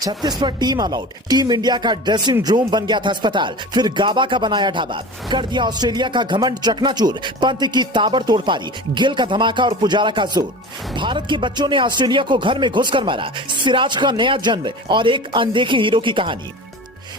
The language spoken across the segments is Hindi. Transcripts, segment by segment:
36 पर team all out. Team India का ड्रेसिंग रूम बन गया था अस्पताल, फिर गाबा का बनाया ढाबा। कर दिया ऑस्ट्रेलिया का घमंड चकनाचूर। पंत की ताबड़तोड़ पारी, गिल का धमाका और पुजारा का जोर। भारत के बच्चों ने ऑस्ट्रेलिया को घर में घुसकर मारा। सिराज का नया जन्म और एक अनदेखे हीरो की कहानी।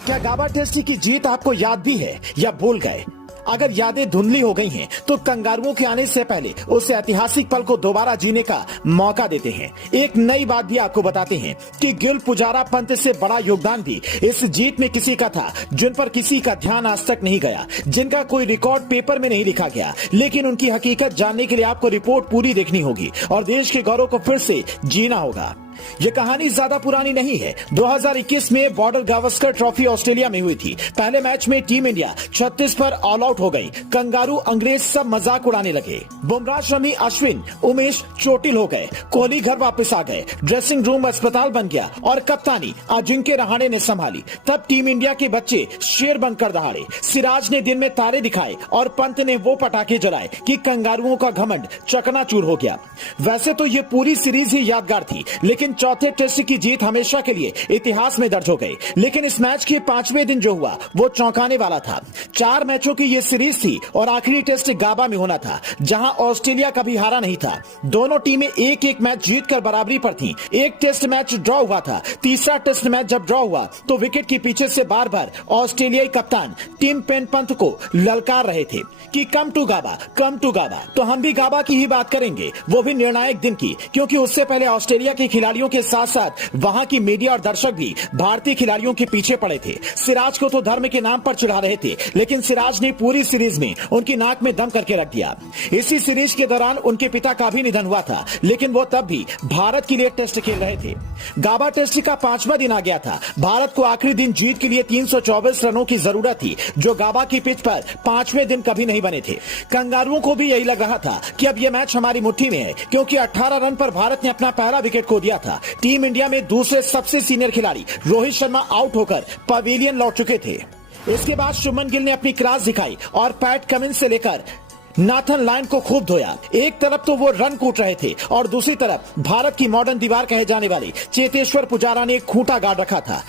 क्या गाबा टेस्ट की जीत आपको याद भी है या भूल गए? अगर यादें धुंधली हो गई हैं, तो कंगारुओं के आने से पहले उस ऐतिहासिक पल को दोबारा जीने का मौका देते हैं। एक नई बात भी आपको बताते हैं कि गिल, पुजारा, पंत से बड़ा योगदान भी इस जीत में किसी का था जिन पर किसी का ध्यान आज तक नहीं गया, जिनका कोई रिकॉर्ड पेपर में नहीं लिखा गया। लेकिन उनकी हकीकत जानने के लिए आपको रिपोर्ट पूरी देखनी होगी और देश के गौरव को फिर से जीना होगा। ये कहानी ज्यादा पुरानी नहीं है। 2021 में बॉर्डर गावस्कर ट्रॉफी ऑस्ट्रेलिया में हुई थी। पहले मैच में टीम इंडिया 36 पर ऑल आउट हो गई। कंगारू, अंग्रेज सब मजाक उड़ाने लगे। बुमराह, शमी, अश्विन, उमेश चोटिल हो गए। कोहली घर वापस आ गए। ड्रेसिंग रूम अस्पताल बन गया और कप्तानी अजिंक्य रहाणे ने संभाली। तब टीम इंडिया के बच्चे शेर बनकर दहाड़े। सिराज ने दिन में तारे दिखाए और पंत ने वो पटाखे जलाए कि कंगारुओं का घमंड चकनाचूर हो गया। वैसे तो ये पूरी सीरीज ही यादगार थी, लेकिन चौथे टेस्ट की जीत हमेशा के लिए इतिहास में दर्ज हो गई। लेकिन इस मैच के 5वें दिन जो हुआ वो चौंकाने वाला था। 4 मैचों की ये सीरीज थी और आखिरी टेस्ट गाबा में होना था, जहां ऑस्ट्रेलिया कभी हारा नहीं था। दोनों टीमें एक एक मैच जीतकर बराबरी पर थीं। एक टेस्ट मैच ड्रॉ हुआ था। तीसरा टेस्ट मैच जब ड्रॉ हुआ तो विकेट के पीछे से बार बार ऑस्ट्रेलियाई कप्तान टिम पेन पंत को ललकार रहे थे कि come to Gauba, come to गाबा। तो हम भी गाबा की ही बात करेंगे, वो भी निर्णायक दिन की, क्योंकि उससे पहले ऑस्ट्रेलिया के खिलाड़ियों के साथ साथ वहां की मीडिया और दर्शक भी भारतीय खिलाड़ियों के पीछे पड़े थे। सिराज को तो धर्म के नाम पर चिढ़ा रहे थे, लेकिन सिराज ने पूरी सीरीज में उनकी नाक में दम करके रख दिया। इसी सीरीज के दौरान उनके पिता का भी निधन हुआ था, लेकिन वो तब भी भारत के लिए टेस्ट खेल रहे थे। गाबा टेस्ट का 5वां दिन आ गया था। भारत को आखिरी दिन जीत के लिए 324 रनों की जरूरत थी, जो गाबा की पिच पर 5वें दिन कभी नहीं बने थे। कंगारुओं को भी यही लग रहा था कि अब यह मैच हमारी मुट्ठी में है, क्योंकि 18 रन पर भारत ने अपना पहला विकेट खो दिया था। टीम इंडिया में दूसरे सबसे सीनियर खिलाड़ी रोहित शर्मा आउट होकर पवेलियन लौट चुके थे। इसके बाद शुभमन गिल ने अपनी क्लास दिखाई और पैट कमिंस से लेकर नाथन लायन को खूब धोया। एक तरफ तो वो रन कूट रहे थे और दूसरी तरफ भारत की मॉडर्न दीवार कहे जाने वाले चेतेश्वर पुजारा ने खूंटा गाड़ रखा था।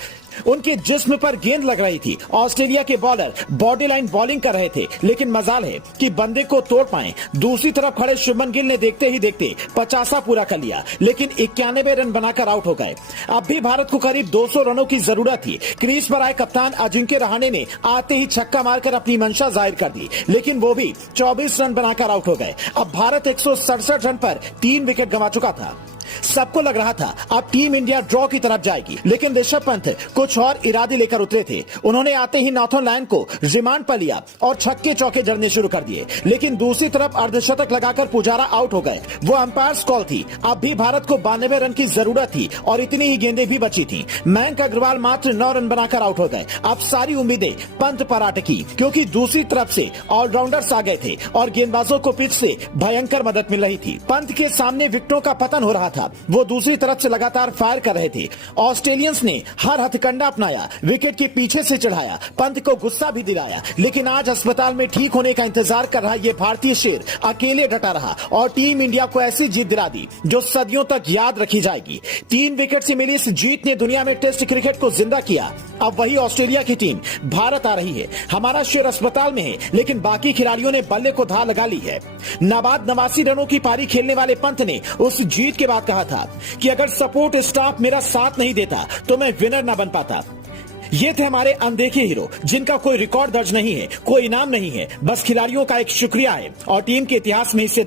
उनके जिस्म पर गेंद लग रही थी। ऑस्ट्रेलिया के बॉलर बॉडी लाइन बॉलिंग कर रहे थे, लेकिन मजाल है कि बंदे को तोड़ पाए। दूसरी तरफ खड़े शुभमन गिल ने देखते ही देखते 50 पूरा कर लिया, लेकिन 91 रन बनाकर आउट हो गए। अब भी भारत को करीब 200 रनों की जरूरत थी। क्रीज पर आए कप्तान अजिंक्य रहाणे ने आते ही छक्का मारकर अपनी मंशा जाहिर कर दी, लेकिन वो भी 24 रन बनाकर आउट हो गए। अब भारत 167 रन पर 3 विकेट गंवा चुका था। सबको लग रहा था अब टीम इंडिया ड्रॉ की तरफ जाएगी, लेकिन ऋषभ पंत कुछ और इरादे लेकर उतरे थे। उन्होंने आते ही नाथन लायन को रिमांड पर लिया और छक्के चौके जड़ने शुरू कर दिए, लेकिन दूसरी तरफ अर्धशतक लगाकर पुजारा आउट हो गए। वो अंपायर्स कॉल थी। अब भी भारत को 92 रन की जरूरत थी और इतनी ही गेंदें भी बची थी। मयंक अग्रवाल मात्र 9 रन बनाकर आउट हो गए। अब सारी उम्मीदें पंत पर अटकी, क्योंकि दूसरी तरफ से ऑलराउंडर्स आ गए थे और गेंदबाजों को पिच से भयंकर मदद मिल रही थी। पंत के सामने विकेटों का पतन हो रहा था। वो दूसरी तरफ से लगातार फायर कर रहे थे। ऑस्ट्रेलियंस ने हर हथकंडा अपनाया, विकेट के पीछे से चढ़ाया, पंत को गुस्सा भी दिलाया। लेकिन आज अस्पताल में ठीक होने का इंतजार कर रहा ये भारतीय शेर अकेले डटा रहा और टीम इंडिया को ऐसी जीत दिला दी जो सदियों तक याद रखी जाएगी। 3 विकेट से मिली इस जीत ने दुनिया में टेस्ट क्रिकेट को जिंदा किया। अब वही ऑस्ट्रेलिया की टीम भारत आ रही है। हमारा शेर अस्पताल में है, लेकिन बाकी खिलाड़ियों ने बल्ले को धा लगा ली है। नाबाद 89 रनों की पारी खेलने वाले पंत ने उस जीत के बाद कहा था कि अगर सपोर्ट स्टाफ मेरा साथ नहीं देता तो मैं विनर ना बन पाता। ये थे हमारे अनदेखे हीरो, जिनका कोई रिकॉर्ड दर्ज नहीं है, कोई इनाम नहीं है, बस खिलाड़ियों का एक शुक्रिया है और टीम के इतिहास में इसे